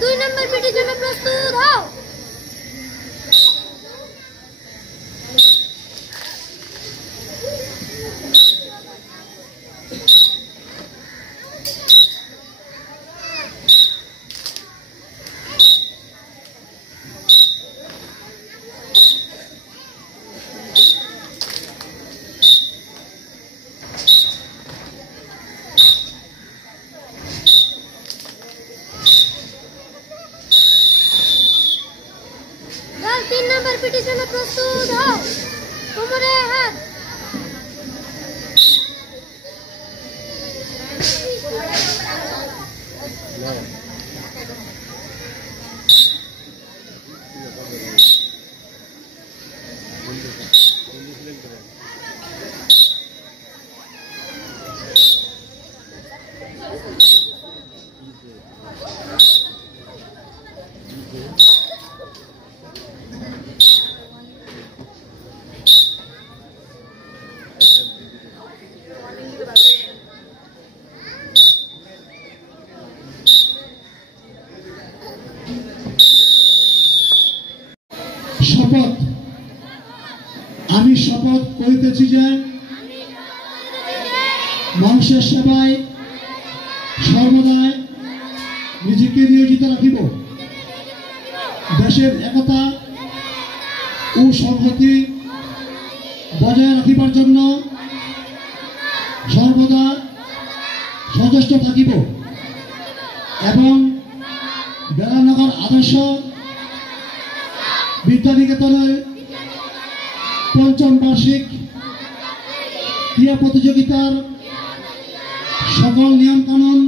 দুই নম্বর পিটির জন্য প্রস্তুত হও। তিন নম্বর পিটির জন্য প্রস্তুত হও। কোমরে হাত। শপথ আমি শপথ করিতেছি যে মানুষের সেবায় সর্বদাই নিজেকে নিয়োজিত রাখিব, দেশের একতা ও সংহতি বজায় রাখিবার জন্য সর্বদা সচেষ্ট থাকিব এবং বেলানগর আদর্শ বিদ্যানিকেতনের পঞ্চম বার্ষিক ক্রীড়া প্রতিযোগিতার সকল নিয়ম কানুন